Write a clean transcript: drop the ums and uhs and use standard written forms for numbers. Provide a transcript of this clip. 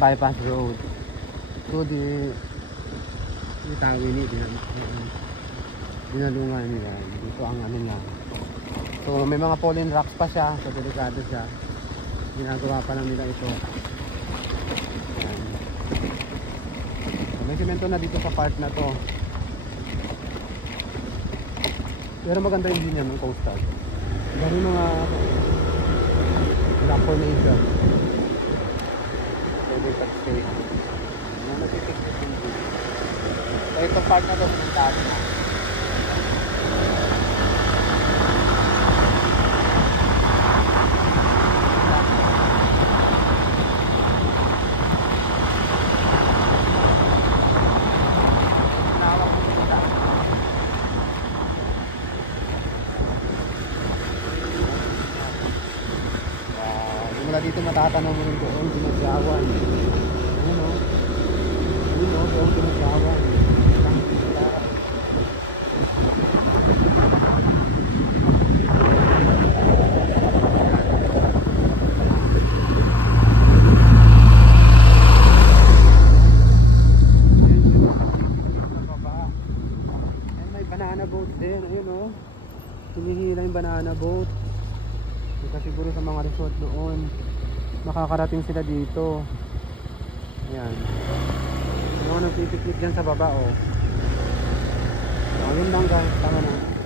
bypass road. So di tawi ni dinalungan nila. Dito ang ano niya. So may mga fallen rocks pa siya, so delikado siya. Ginagawa pa lang nila ito. Ayan. So, may semento na dito sa part na to. Pero maganda yung linya ng coastal. Dari mga black formation. Pwede pag-stay. Mga nagpipikit yung dito. So itong part na to sinuntahan na. Mula dito matatanaw mo rin doon, Ginagawan. Ano? Ano? Doon Ginagawan. May banana boat din, ayun o. Tumihila yung banana boat. Kasi siguro sa mga resort noon makakarating sila dito. Ayan. Mga nagpipiknik dyan sa baba oh. Ayun lang guys, tama na.